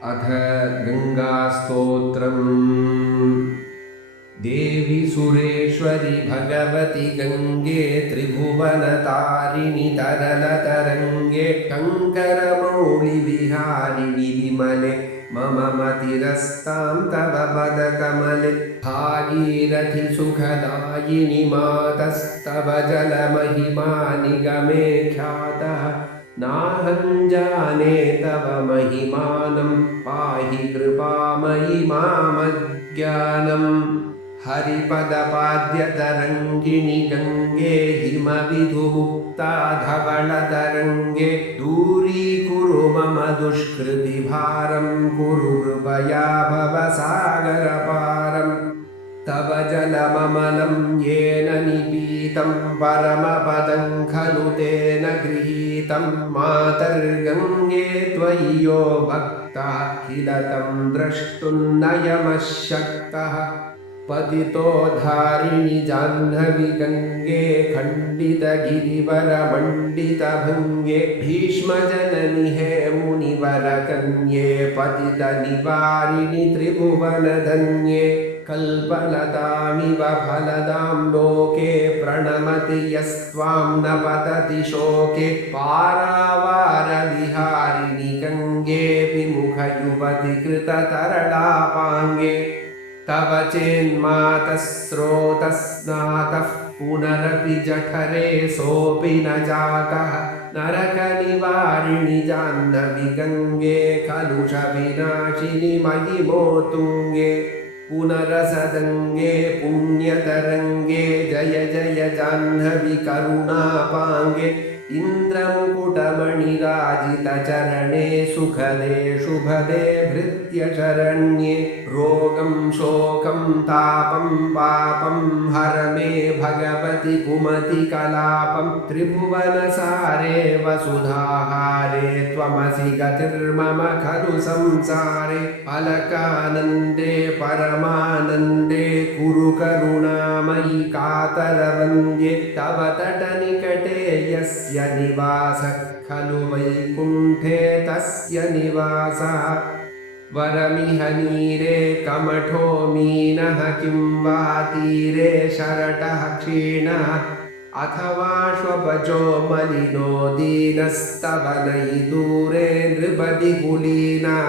अथ गङ्गास्तोत्रम्। देवी सुरेश्वरि भगवति गङ्गे त्रिभुवनतारिणि तरलतरङ्गे शङ्करमौळिविहारिणि विमले मम मतिरस्तां तव पदकमले। भागीरथि सुखदायिनि मातस्तव जलमहिमा निगमे ख्यातः नाहं जाने तव महिमानं पाहि कृपामयि मामज्ञानम्। हरिपदपाद्यतरङ्गिणि गङ्गे हिमविधुमुक्ता धवलतरङ्गे दूरीकुरु मम दुष्कृतिभारं कुरु कृपया भवसागरपारम्। तव जलममलं येन निपीतं परमपदं खलु तेन गृहीतं मातर्गङ्गे त्वयि यो भक्तः किल तं द्रष्टुं नयमः शक्तः। पतितोद्धारिणि जाह्नवी गङ्गे खण्डितगिरिवरमण्डितभङ्गे भीष्मजननि हे मुनिवरकन्ये पतितनिवारिणि त्रिभुवनधन्ये। कल्पलतामिव फलदां लोके प्रणमति यस्त्वां न पतति शोके। पारावारविहारिणि गङ्गे विमुखयुवति कृततरलापाङ्गे। तव चेन्मातः स्रोतस्नातः पुनरपि जठरे सोऽपि न जातः। नरकनिवारिणि जाह्नवी गङ्गे कलुषविनाशिनि महिमोत्तुङ्गे। पुनरसदङ्गे पुण्यतरङ्गे जय जय जाह्नवी करुणापाङ्गे। इन्द्रमुकुटमणिराजितचरणे सुखदे शुभदे भृत्यशरण्ये। रोगं शोकं तापं पापं हर मे भगवति कुमतिकलापं। त्रिभुवनसारे वसुधाहारे त्वमसि गतिर्मम खलु संसारे। अलकानन्दे परमानन्दे कुरु करुणामयि कातरवन्द्ये। तव तटनिकटे यस्य निवासः खलु वैकुण्ठे तस्य निवासः। वरमिह नीरे कमठो मीनः किं वा तीरे शरटः क्षीणः। अथवा श्वपचो मलिनो दीनस्तवनै दूरे नृपति कुलीनः।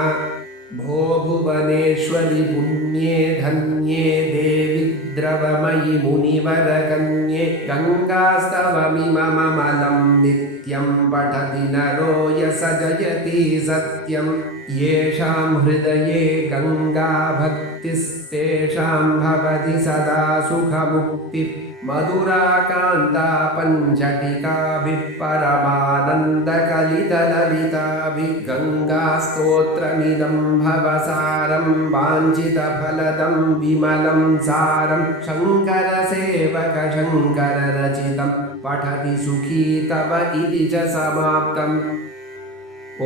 भो भुवनेश्वरि पुण्ये धन्ये देवि द्रवमयि मुनिवरकन्ये। गङ्गास्तवमिममलं नित्यं पठति नरो यस जयति सत्यम्। येषां हृदये गङ्गा भक्तिस्तेषां भवति सदा सुखमुक्तिः। मधुराकान्ता पञ्चटिकाभिः परमानन्दकलितललिताभिः। गङ्गास्तोत्रमिदं भवसारं वाञ्छितफलदं विमलं सारं। शङ्करसेवक शङ्कररचितं पठति सुखी तव इति च समाप्तम्। ॐ